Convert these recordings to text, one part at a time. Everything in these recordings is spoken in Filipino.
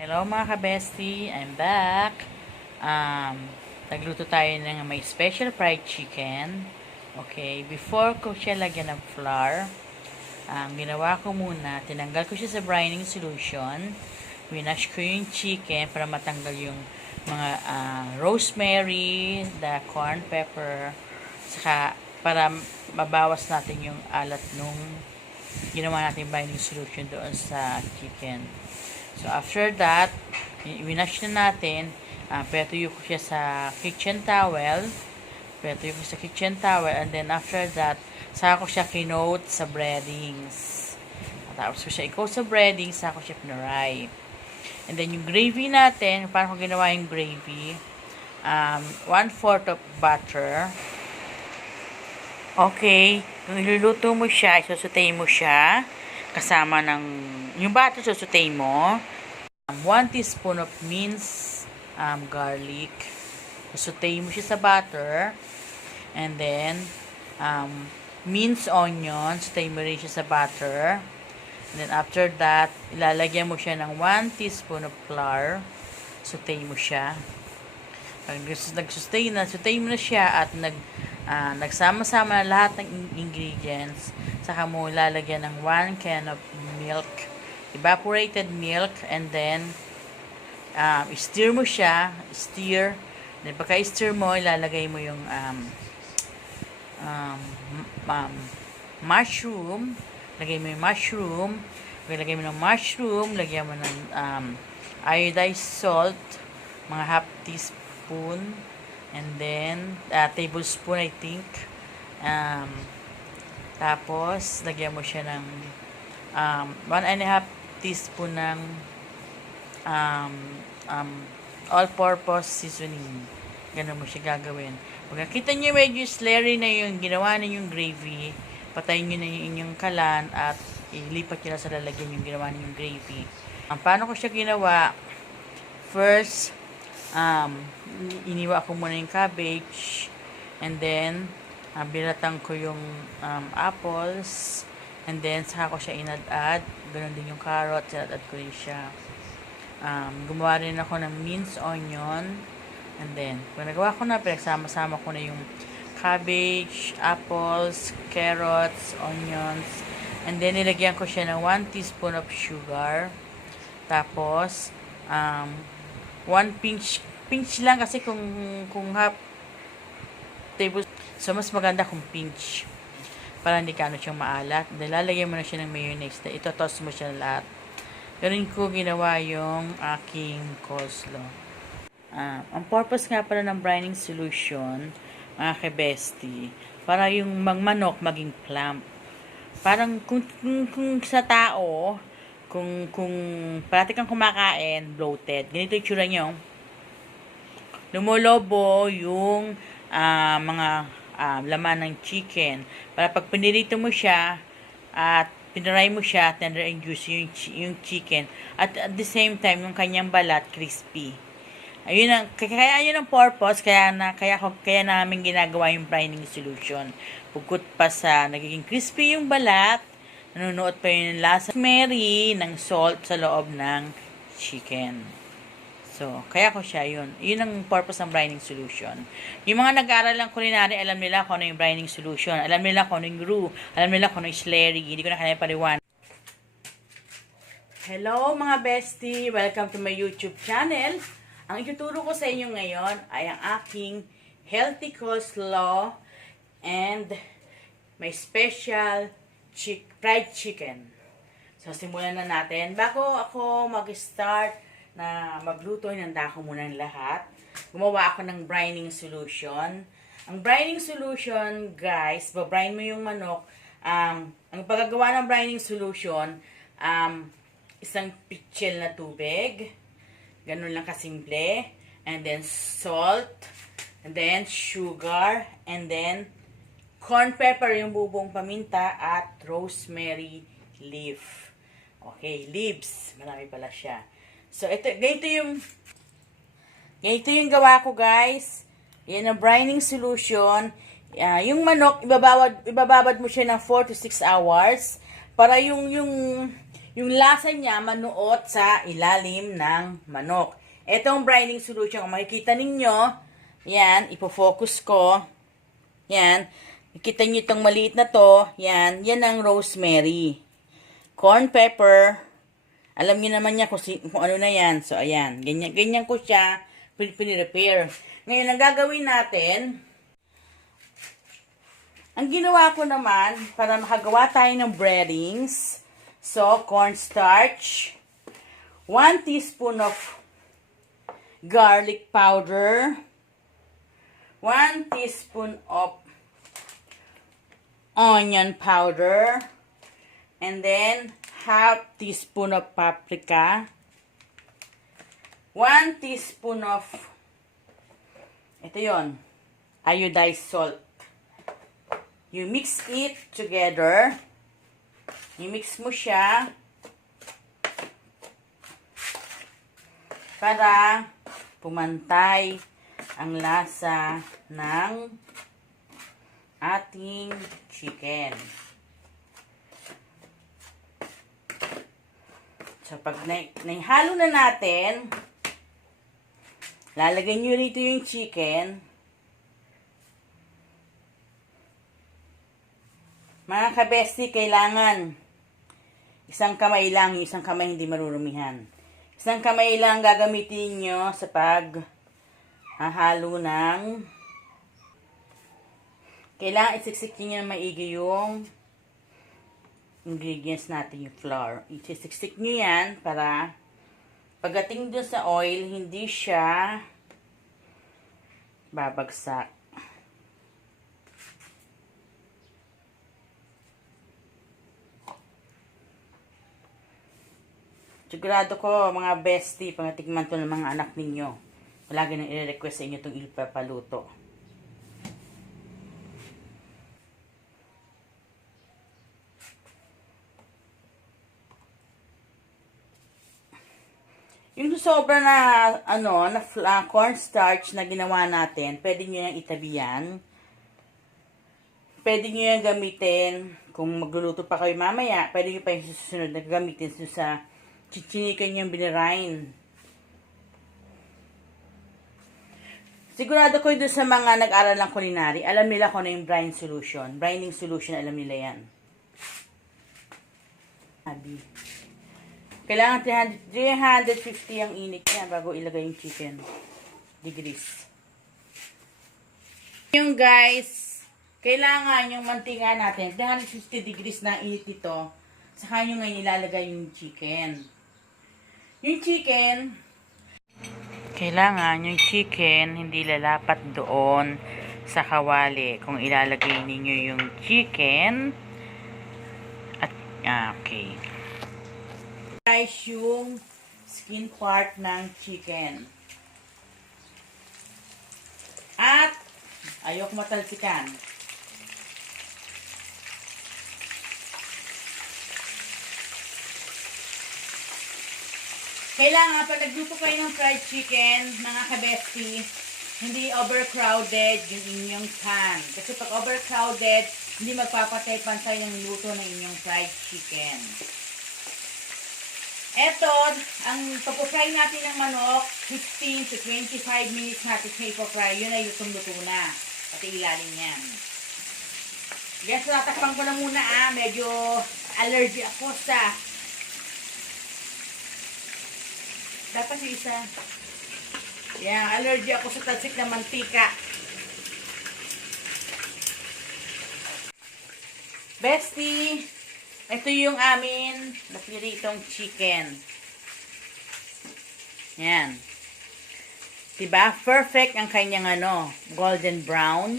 Hello mga ka-bestie, I'm back. Nagluto tayo ng may special fried chicken. Okay, before ko siya lagyan ng flour, ginawa ko muna, tinanggal ko siya sa brining solution. Winash ko yung chicken para matanggal yung mga rosemary, the corn pepper, saka para mabawas natin yung alat nung ginawa natin brining solution doon sa chicken. So, after that, winash na natin. Petuyo ko siya sa kitchen towel. And then, after that, saka ko siya kinote sa breadings. Tapos ko siya i-coat sa breadings, saka ko siya pinaray. And then, yung gravy natin, paano ko ginawa yung gravy? 1/4 of butter. Okay. Kung iluluto mo siya, isusutay mo siya. Kasama ng, yung butter susutay mo. 1 teaspoon of minced garlic. Susutay mo siya sa butter. And then, minced onion. Susutay mo rin siya sa butter. And then, after that, ilalagyan mo siya ng 1 teaspoon of flour. Susutay mo siya. Pag nagsustay mo na siya at nagsama-sama na lahat ng ingredients, saka mo lalagyan ng 1 can of milk, evaporated milk, and then stir mo siya, then pagka-stir mo, ilalagay mo yung mushroom, lagyan mo ng mushroom, lagyan mo ng iodized salt, mga half teaspoon, and then tablespoon I think. Tapos lagyan mo siya ng 1.5 teaspoon ng all-purpose seasoning. Ganun mo siya gagawin. Pag nakita nyo medyo slurry na yung ginawa na yung gravy, patayin nyo na yung inyong kalan at ilipat nyo na sa lalagyan yung ginawa na yung gravy. Paano ko siya ginawa? First, iniwa ko muna yung cabbage, and then binatang ko yung apples, and then saka ko siya inad-add. Ganun din yung carrot, inad-add ko rin siya. Gumawa rin ako ng minced onion, and then kung nagawa ko na, pinagsama-sama ko na yung cabbage, apples, carrots, onions, and then nilagyan ko siya ng 1 teaspoon of sugar. Tapos 1 pinch lang, kasi kung half table, so mas maganda kung pinch para hindi ka siyang maalat. Then lalagyan mo na siya ng mayonnaise, ito toss mo siya lahat. Ganun ko ginawa yung aking coleslaw. Ang purpose nga pala ng brining solution, mga ka-bestie, para yung manok maging plump. Parang kung sa tao, kung parati kang kumakain, bloated, ganito yung tsura nyo. Lumulobo yung mga laman ng chicken. Para pag pinirito mo siya at pinaray mo siya, tender and juicy yung chicken. At the same time, yung kanyang balat, crispy. Kaya yun ang purpose, kaya namin ginagawa yung brining solution. Pagkut pa sa nagiging crispy yung balat, nanunuot pa yung lasa Rosemary ng salt sa loob ng chicken. So, kaya ko siya yun. Yun ang purpose ng brining solution. Yung mga nag-aaral ng culinary, alam nila kung ano yung brining solution. Alam nila kung ano yung roux. Alam nila kung ano yung slurry. Hindi ko na kaya paliwan. Hello mga bestie! Welcome to my YouTube channel. Ang ituturo ko sa inyo ngayon ay ang aking healthy coleslaw and my special fried chicken. So, simulan na natin. Bago ako mag-start na magluto, hinanda ko muna ng lahat. Gumawa ako ng brining solution. Ang brining solution, guys, babrine mo yung manok. Ang paggagawa ng brining solution, isang pitchel na tubig. Ganun lang kasimple. And then salt. And then sugar. And then corn pepper, yung bubong paminta, at rosemary leaf. Okay, leaves. Marami pala siya. So, ganito yung gawa ko, guys. Yan ang brining solution. Yung manok, ibababad mo siya ng 4 to 6 hours para yung yung lasa niya manuot sa ilalim ng manok. Etong brining solution, kung makikita ninyo, yan, ipofocus ko. Yan, nakita nyo itong maliit na to, yan ang rosemary. Corn pepper, alam niyo naman niya kung ano na yan. So, ayan, ganyan ko siya pinrepair. Ngayon, ang gagawin natin, ang ginawa ko naman, para makagawa tayo ng breadings, so, cornstarch, 1 teaspoon of garlic powder, 1 teaspoon of onion powder, and then, half teaspoon of paprika, 1 teaspoon of, ito yon, iodized salt. You mix it together. I-mix mo siya para pumantay ang lasa ng ating chicken. So, pag naihalo na natin, lalagay nyo rito yung chicken. Mga kabesti, kailangan isang kamay lang, isang kamay hindi marurumihan. Isang kamay lang gagamitin nyo sa paghahalo ng, kailangan isiksik nyo na maigi yung ingredients natin, yung flour. Isiksik nyo yan para pagdating dun sa oil, hindi siya babagsak. Sigurado ko, mga bestie, pangatikman to ng mga anak ninyo. Palagi nang i-request sa inyo itong ipapaluto. Yung sobra na, cornstarch na ginawa natin, pwede nyo yung itabi yan. Pwede nyo yung gamitin, kung magluluto pa kayo mamaya, pwede nyo pa yung susunod na gamitin sa chichinikan yung BRINE. Sigurado ko doon sa mga nag-aral ng culinary, alam nila kung ano yung brine solution. Brining solution, alam nila yan. Kailangan 350 ang init niya bago ilagay yung chicken. Degrees. Yung guys, kailangan yung mantika natin, 350 degrees na init nito. Saka nyo ngayon ilalagay yung chicken. Yung chicken, kailangan yung chicken hindi lalapat doon sa kawali. Kung ilalagay ninyo yung chicken, at, okay. Guys, yung skin part ng chicken. At, ayok matalsikan. Kailangan, pag nagluto kayo ng fried chicken, mga kabesti, hindi overcrowded yung inyong pan. Kasi pag overcrowded, hindi magpapatay-pantay yung luto ng inyong fried chicken. Eto, ang pag-fry natin ng manok, 15 to 25 minutes natin siya ipofry. Yun ay lutong-luto na. Pati ilalim yan. Yes, natakpan ko na muna medyo allergy ako sa dapat yung isa. Yan, allergy ako sa talsik na mantika. Bestie, ito yung amin napiritong chicken. Yan. Diba? Perfect ang kanyang golden brown.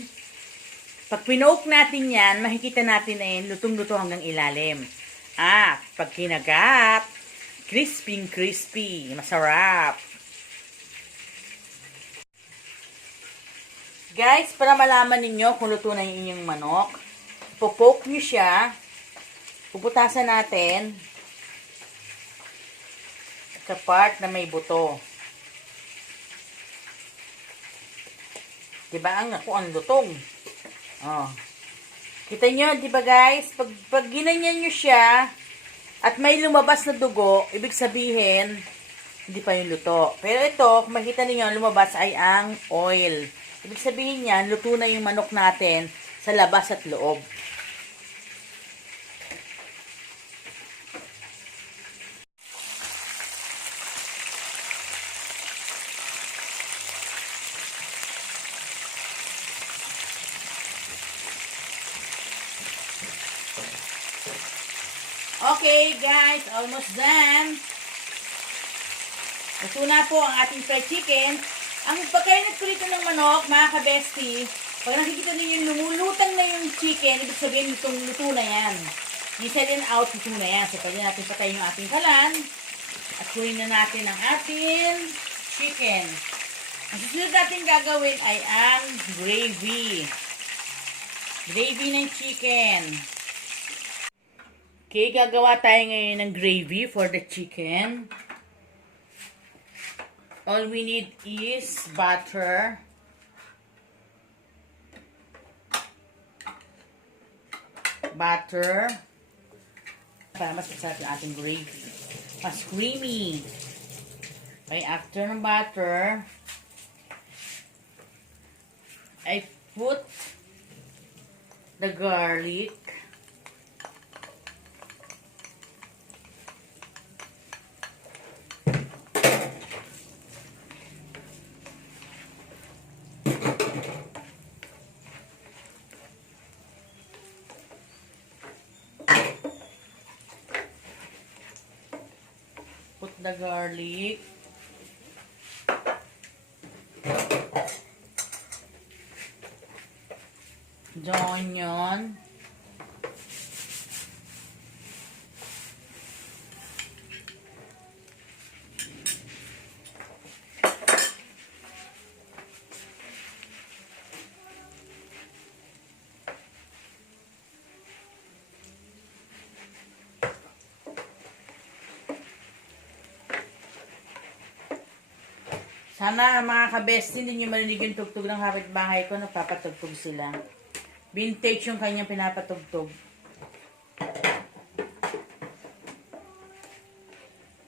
Pag pinoke natin yan, makikita natin na yun, lutong-luto hanggang ilalim. Pag kinagat, crispy. Masarap. Guys, para malaman ninyo kung luto na yung inyong manok, popoke nyo siya, puputasan natin sa part na may buto. Diba ang lutong? Kita nyo, diba guys? Pag ginanyan nyo siya, at may lumabas na dugo, ibig sabihin, hindi pa yung luto. Pero ito, kung makita niyo lumabas ay ang oil. Ibig sabihin yan, luto na yung manok natin sa labas at loob. Okay, guys, almost done. Ito na po ang ating fried chicken. Ang pagkainat ko dito ng manok, mga ka-bestie, pag nakikita niyo yung lumulutang na yung chicken, ibig sabihin luto na yan. Inside and out, luto na yan. So, pwede natin patayin yung ating kalan. At kunin na natin ang ating chicken. Ang susunod natin gagawin ay ang gravy. Gravy ng chicken. Okay, gagawa tayo ngayon ng gravy for the chicken. All we need is butter. Butter. Para mas masarap yung ating gravy. Mas creamy. Okay, after ng butter, I put the garlic. Put the garlic. The onion. Sana mga ka-bestie, hindi nyo marinig yung tugtog ng kapitbahay ko. Nagpapatugtog sila. Vintage yung kanyang pinapatugtog.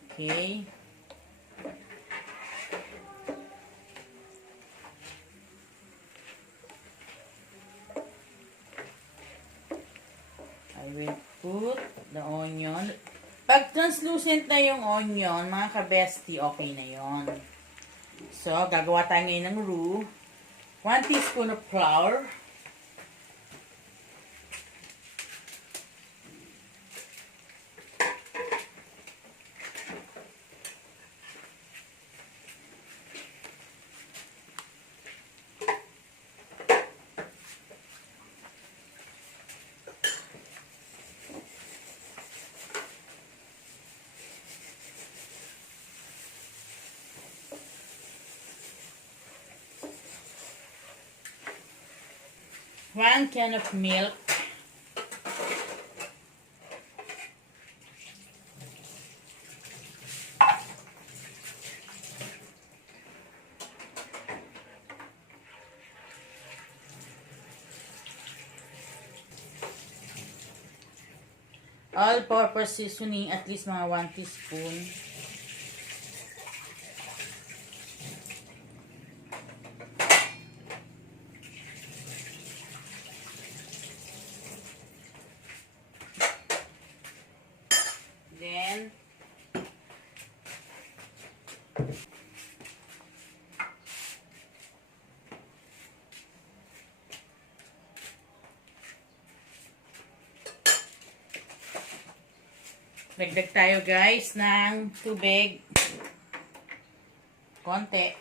Okay. I will put the onion. Pag translucent na yung onion, mga ka-bestie, okay na yon. So, gagawa tayo ngayon ng roux. 1 teaspoon of flour. One can of milk. All-purpose seasoning, at least mga 1 teaspoon. Then, dagdag tayo guys ng tubig. Konti.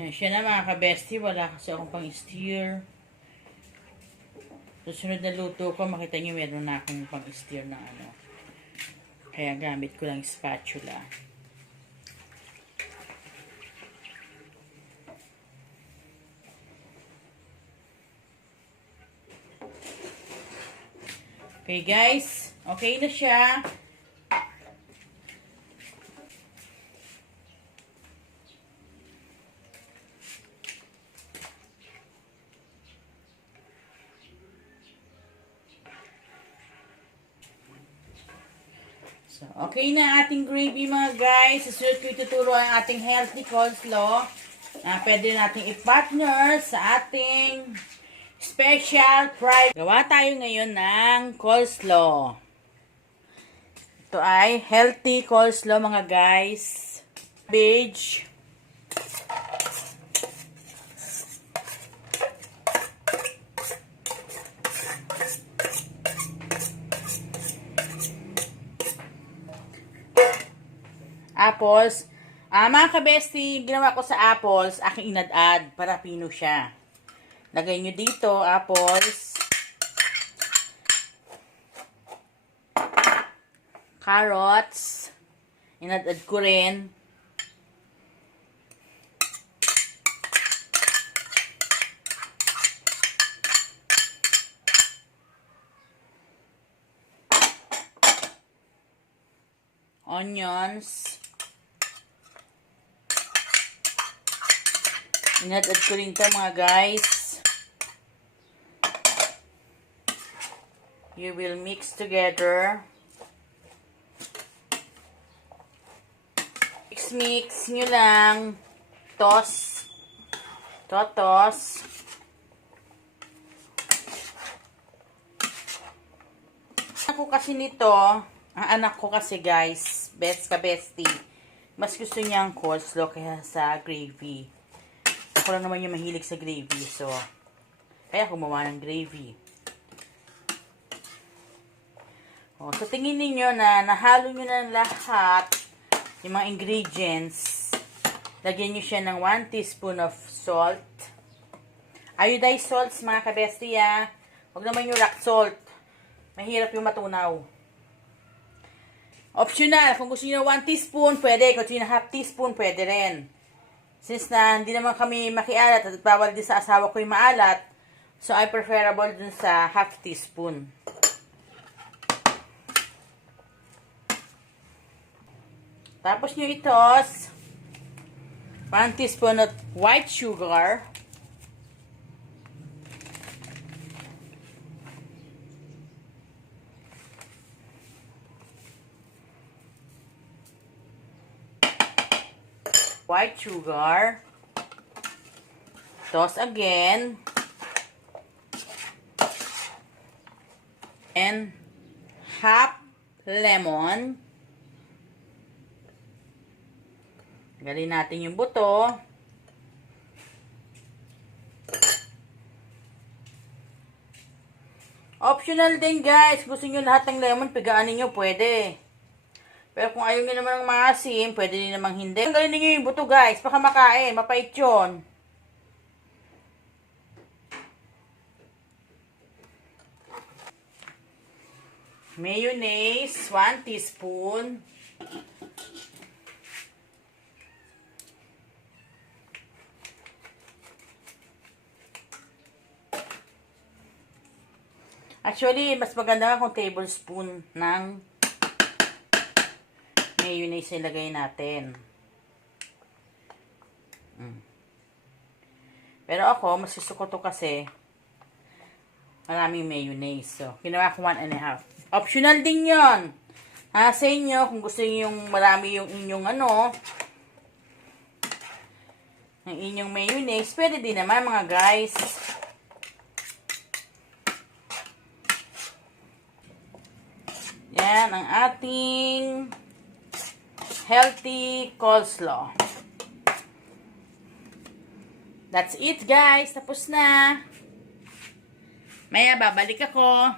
Yan siya na mga ka-bestie. Wala kasi akong pang-steer. Susunod na luto ko, makita nyo meron na akong pang-steer na ano. Kaya gamit ko lang spatula. Okay guys, okay na siya. So, okay na ating gravy mga guys. Susunod ko ituturo ang ating healthy coleslaw. Pwede natin i-partner sa ating special fried. Gawa tayo ngayon ng coleslaw. Ito ay healthy coleslaw mga guys. Cabbage. Apples. Mga kabesti, ginawa ko sa apples, aking inad-add para pino siya. Lagay nyo dito, apples. Carrots. Inad-add ko rin. Onions. Inad-add ko rin ito mga guys. You will mix together. Mix nyo lang. Toss. Totos. Ako kasi nito, ang anak ko kasi guys, best ka bestie, mas gusto niya ang coleslaw kaya sa gravy. Ako lang naman yung mahilig sa gravy, so kaya gumawa ng gravy. So tingin niyo na nahalo nyo na lahat yung mga ingredients. Lagyan nyo siya ng 1 teaspoon of salt. Iodized salts mga kabesti ha. Huwag naman yung rock salt. Mahirap yung matunaw. Optional. Kung gusto nyo 1 teaspoon, pwede. Kung gusto nyo half teaspoon, pwede rin. Since na hindi naman kami makialat at bawal din sa asawa ko yung maalat, so I preferable dun sa half teaspoon. Tapos nyo itos 1 teaspoon of white sugar. White sugar. Toss again. And half lemon. Galin natin yung buto. Optional din guys. Gusto nyo lahat ng lemon, pigaanin nyo, pwede. Pero kung ayaw nyo naman ng maasim, pwede din namang hindi. Tanggalin nyo yung buto guys, baka makain, mapait yun. Mayonnaise, 1 teaspoon. Actually, mas maganda kung tablespoon ng mayonnaise ilagay natin. Pero ako, mas gusto ko to kasi maraming mayonnaise. So, ginawa ko 1.5. Optional din yon. Sa inyo, kung gusto niyo yung marami yung inyong ang inyong mayonnaise, pwede din naman mga guys. Yan ang ating healthy coleslaw. That's it guys. Tapos na. Maya babalik ako.